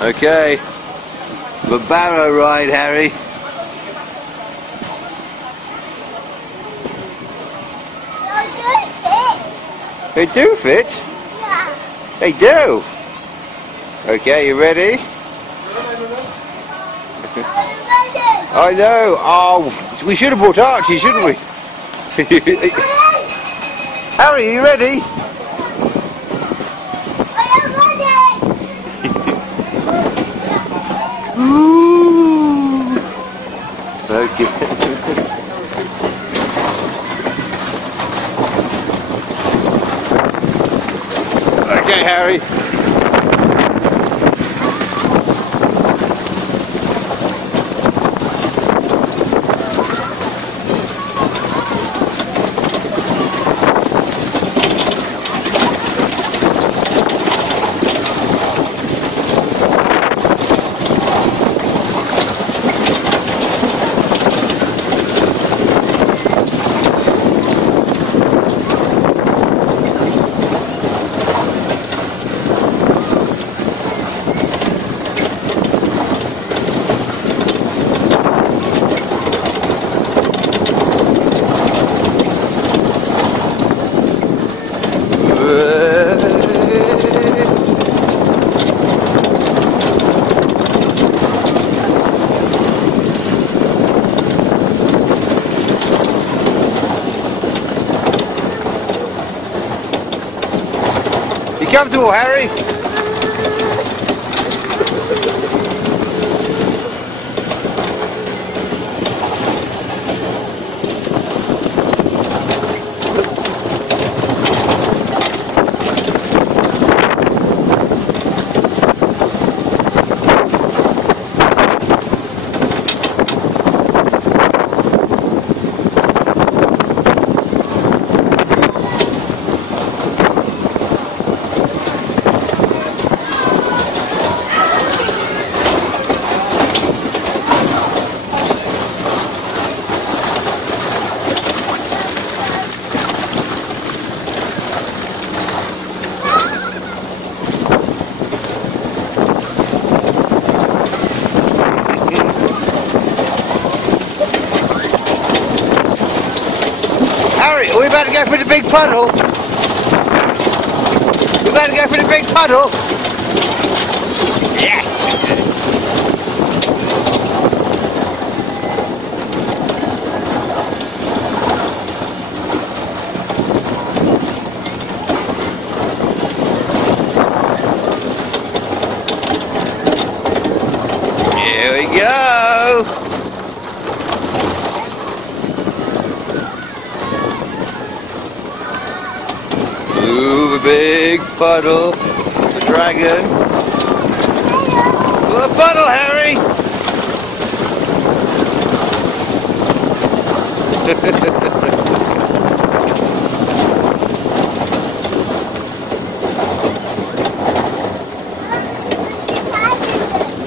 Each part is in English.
Okay. The barrow ride, Harry. They do fit? Yeah. They do. Okay, you ready? I know. Oh, we should have brought Archie, shouldn't we? Harry, are you ready? I am ready. Ooh. Okay. Okay, Harry. You comfortable, Harry? Harry, are we about to go for the big puddle? We're about to go for the big puddle? Yes! Here we go! Ooh, the big puddle, the dragon. The puddle, Harry!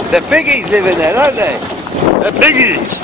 The piggies live in there, don't they? The piggies!